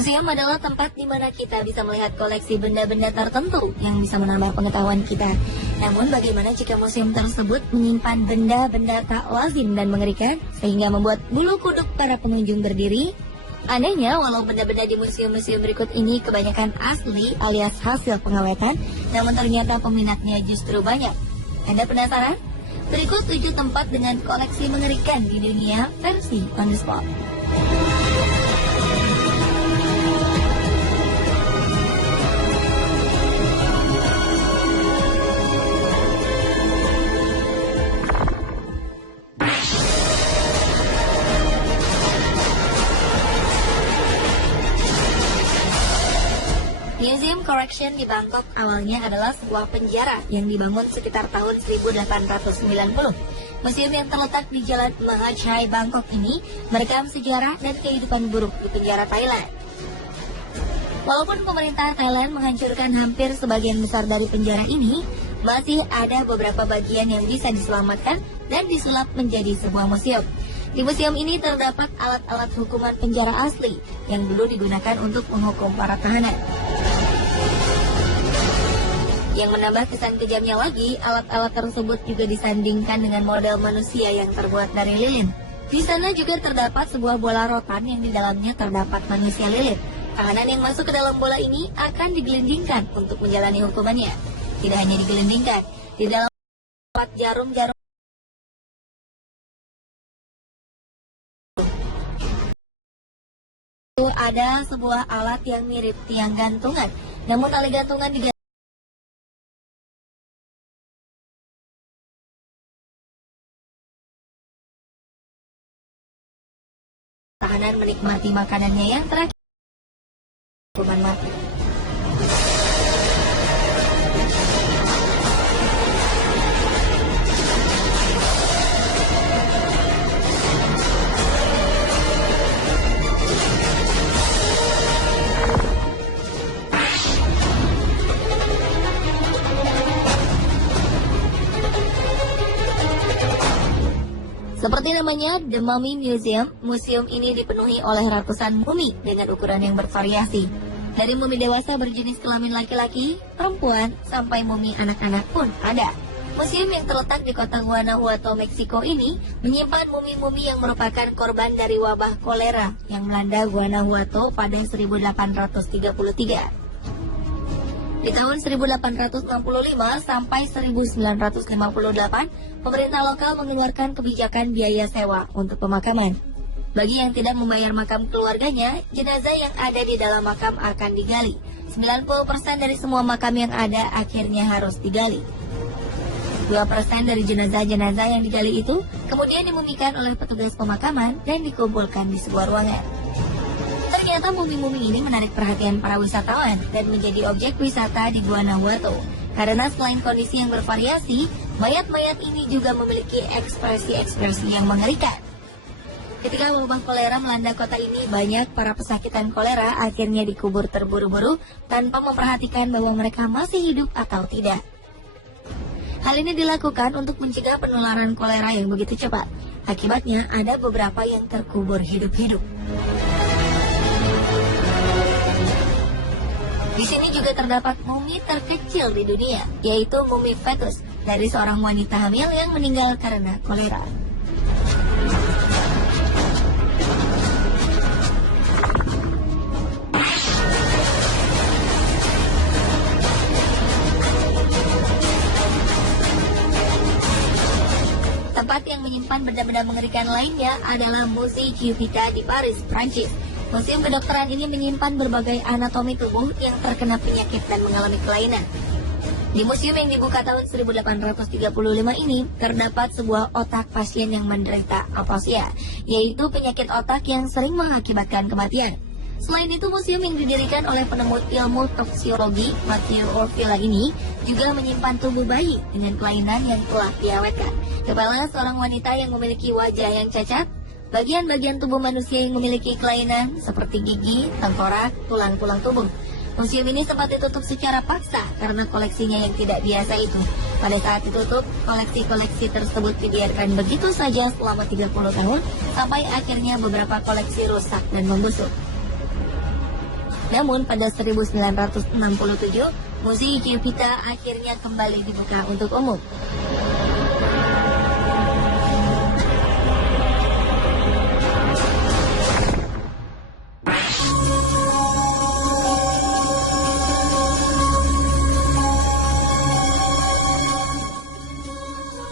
Museum adalah tempat di mana kita bisa melihat koleksi benda-benda tertentu yang bisa menambah pengetahuan kita. Namun bagaimana jika museum tersebut menyimpan benda-benda tak lazim dan mengerikan sehingga membuat bulu kuduk para pengunjung berdiri? Anehnya, walau benda-benda di museum-museum berikut ini kebanyakan asli alias hasil pengawetan, namun ternyata peminatnya justru banyak. Anda penasaran? Berikut 7 tempat dengan koleksi mengerikan di dunia versi on the spot. Museum Correction di Bangkok awalnya adalah sebuah penjara yang dibangun sekitar tahun 1890. Museum yang terletak di Jalan Mahachai, Bangkok ini merekam sejarah dan kehidupan buruk di penjara Thailand. Walaupun pemerintah Thailand menghancurkan hampir sebagian besar dari penjara ini, masih ada beberapa bagian yang bisa diselamatkan dan disulap menjadi sebuah museum. Di museum ini terdapat alat-alat hukuman penjara asli yang dulu digunakan untuk menghukum para tahanan. Yang menambah kesan kejamnya lagi, alat-alat tersebut juga disandingkan dengan model manusia yang terbuat dari lilin. Di sana juga terdapat sebuah bola rotan yang di dalamnya terdapat manusia lilin. Tahanan yang masuk ke dalam bola ini akan digelindingkan untuk menjalani hukumannya. Tidak hanya digelindingkan, di dalam terdapat jarum-jarum. Ada sebuah alat yang mirip tiang gantungan, namun tali gantungan digantung. Tahanan menikmati makanannya yang terakhir, hukuman mati. Seperti namanya, The Mummy Museum, museum ini dipenuhi oleh ratusan mumi dengan ukuran yang bervariasi. Dari mumi dewasa berjenis kelamin laki-laki, perempuan, sampai mumi anak-anak pun ada. Museum yang terletak di kota Guanajuato, Meksiko ini menyimpan mumi-mumi yang merupakan korban dari wabah kolera yang melanda Guanajuato pada 1833. Di tahun 1865 sampai 1958, pemerintah lokal mengeluarkan kebijakan biaya sewa untuk pemakaman. Bagi yang tidak membayar makam keluarganya, jenazah yang ada di dalam makam akan digali. 90% dari semua makam yang ada akhirnya harus digali. 2% dari jenazah-jenazah yang digali itu kemudian dimumikan oleh petugas pemakaman dan dikumpulkan di sebuah ruangan. Ternyata mumi-mumi ini menarik perhatian para wisatawan dan menjadi objek wisata di Guanajuato. Karena selain kondisi yang bervariasi, mayat-mayat ini juga memiliki ekspresi-ekspresi yang mengerikan. Ketika wabah kolera melanda kota ini, banyak para pesakitan kolera akhirnya dikubur terburu-buru tanpa memperhatikan bahwa mereka masih hidup atau tidak. Hal ini dilakukan untuk mencegah penularan kolera yang begitu cepat. Akibatnya, ada beberapa yang terkubur hidup-hidup. Di sini juga terdapat mumi terkecil di dunia, yaitu mumi fetus dari seorang wanita hamil yang meninggal karena kolera. Tempat yang menyimpan benda-benda mengerikan lainnya adalah Musée Jupiter di Paris, Prancis. Museum kedokteran ini menyimpan berbagai anatomi tubuh yang terkena penyakit dan mengalami kelainan. Di museum yang dibuka tahun 1835 ini, terdapat sebuah otak pasien yang menderita afasia, yaitu penyakit otak yang sering mengakibatkan kematian. Selain itu, museum yang didirikan oleh penemu ilmu toksiologi Matthew Orfila ini juga menyimpan tubuh bayi dengan kelainan yang telah diawetkan. Kepala seorang wanita yang memiliki wajah yang cacat, bagian-bagian tubuh manusia yang memiliki kelainan seperti gigi, tengkorak, tulang-tulang tubuh. Museum ini sempat ditutup secara paksa karena koleksinya yang tidak biasa itu. Pada saat ditutup, koleksi-koleksi tersebut dibiarkan begitu saja selama 30 tahun sampai akhirnya beberapa koleksi rusak dan membusuk. Namun pada 1967, Musei Giuditta akhirnya kembali dibuka untuk umum.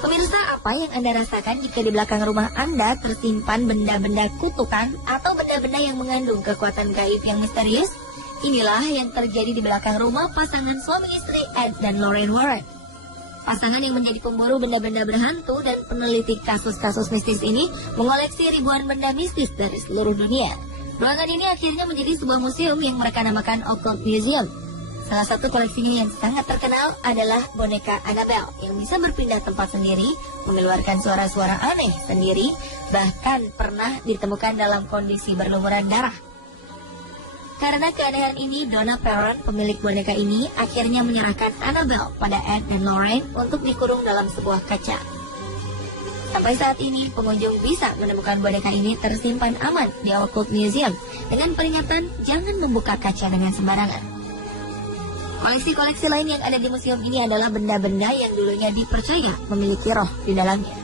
Pemirsa, apa yang Anda rasakan jika di belakang rumah Anda tersimpan benda-benda kutukan atau benda-benda yang mengandung kekuatan gaib yang misterius? Inilah yang terjadi di belakang rumah pasangan suami istri Ed dan Lorraine Warren. Pasangan yang menjadi pemburu benda-benda berhantu dan peneliti kasus-kasus mistis ini mengoleksi ribuan benda mistis dari seluruh dunia. Ruangan ini akhirnya menjadi sebuah museum yang mereka namakan Occult Museum. Salah satu koleksinya yang sangat terkenal adalah boneka Annabelle yang bisa berpindah tempat sendiri, mengeluarkan suara-suara aneh sendiri, bahkan pernah ditemukan dalam kondisi berlumuran darah. Karena keanehan ini, Donna Perron, pemilik boneka ini, akhirnya menyerahkan Annabelle pada Ed dan Lorraine untuk dikurung dalam sebuah kaca. Sampai saat ini, pengunjung bisa menemukan boneka ini tersimpan aman di Occult Museum dengan peringatan jangan membuka kaca dengan sembarangan. Koleksi-koleksi lain yang ada di museum ini adalah benda-benda yang dulunya dipercaya memiliki roh di dalamnya.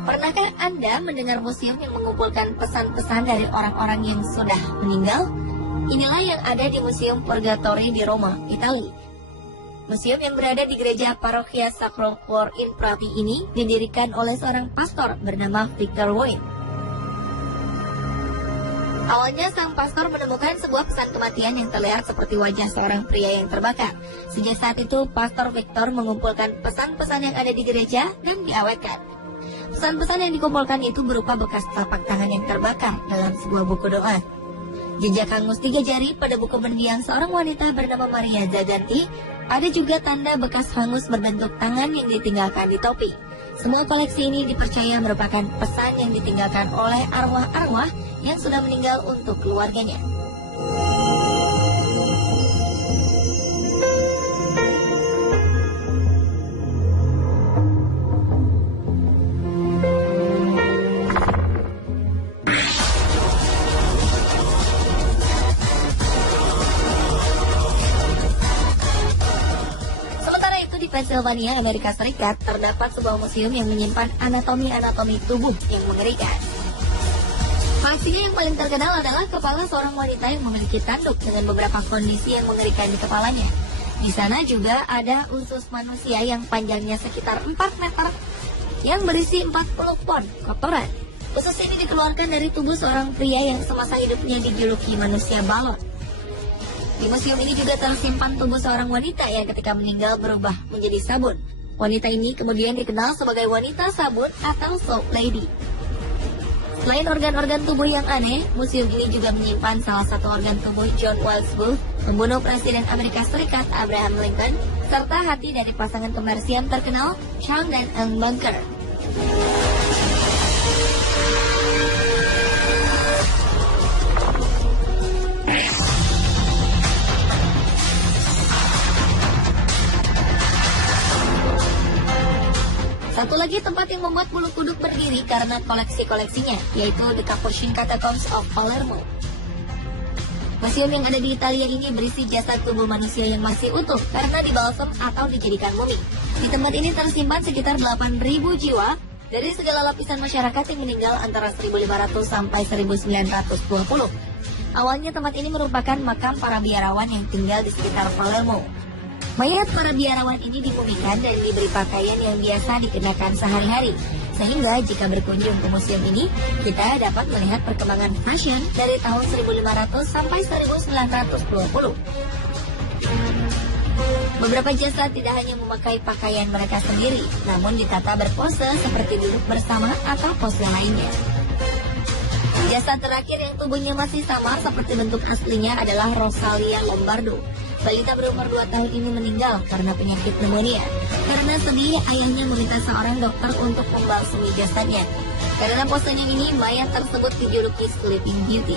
Pernahkah Anda mendengar museum yang mengumpulkan pesan-pesan dari orang-orang yang sudah meninggal? Inilah yang ada di Museum Purgatory di Roma, Italia. Museum yang berada di gereja parokia Sacro Cuore in Prati ini didirikan oleh seorang pastor bernama Victor Wayne. Awalnya sang pastor menemukan sebuah pesan kematian yang terlihat seperti wajah seorang pria yang terbakar. Sejak saat itu, Pastor Victor mengumpulkan pesan-pesan yang ada di gereja dan diawetkan. Pesan-pesan yang dikumpulkan itu berupa bekas telapak tangan yang terbakar dalam sebuah buku doa. Jejak hangus 3 jari pada buku mendiang seorang wanita bernama Maria Zaganti. Ada juga tanda bekas hangus berbentuk tangan yang ditinggalkan di topi. Semua koleksi ini dipercaya merupakan pesan yang ditinggalkan oleh arwah-arwah yang sudah meninggal untuk keluarganya. Pennsylvania, Amerika Serikat, terdapat sebuah museum yang menyimpan anatomi-anatomi tubuh yang mengerikan. Koleksinya yang paling terkenal adalah kepala seorang wanita yang memiliki tanduk dengan beberapa kondisi yang mengerikan di kepalanya. Di sana juga ada usus manusia yang panjangnya sekitar 4 meter yang berisi 40 pon kotoran. Usus ini dikeluarkan dari tubuh seorang pria yang semasa hidupnya dijuluki manusia balon. Di museum ini juga tersimpan tubuh seorang wanita yang ketika meninggal berubah menjadi sabun. Wanita ini kemudian dikenal sebagai wanita sabun atau soap lady. Selain organ-organ tubuh yang aneh, museum ini juga menyimpan salah satu organ tubuh John Wilkes Booth, pembunuh Presiden Amerika Serikat Abraham Lincoln, serta hati dari pasangan kembar Siam terkenal Chang dan Eng Bunker. Satu lagi tempat yang membuat bulu kuduk berdiri karena koleksi-koleksinya, yaitu The Capuchin Catacombs of Palermo. Museum yang ada di Italia ini berisi jasad tubuh manusia yang masih utuh karena dibalsam atau dijadikan mumi. Di tempat ini tersimpan sekitar 8.000 jiwa dari segala lapisan masyarakat yang meninggal antara 1500 sampai 1920. Awalnya tempat ini merupakan makam para biarawan yang tinggal di sekitar Palermo. Mayat para biarawan ini dimumikan dan diberi pakaian yang biasa dikenakan sehari-hari. Sehingga jika berkunjung ke museum ini, kita dapat melihat perkembangan fashion dari tahun 1500 sampai 1920. Beberapa jasad tidak hanya memakai pakaian mereka sendiri, namun ditata berpose seperti duduk bersama atau pose lainnya. Jasad terakhir yang tubuhnya masih sama seperti bentuk aslinya adalah Rosalia Lombardo. Balita berumur 2 tahun ini meninggal karena penyakit pneumonia. Karena sedih, ayahnya meminta seorang dokter untuk membalsemi jasadnya. Karena posenya ini, mayat tersebut dijuluki Sleeping Beauty.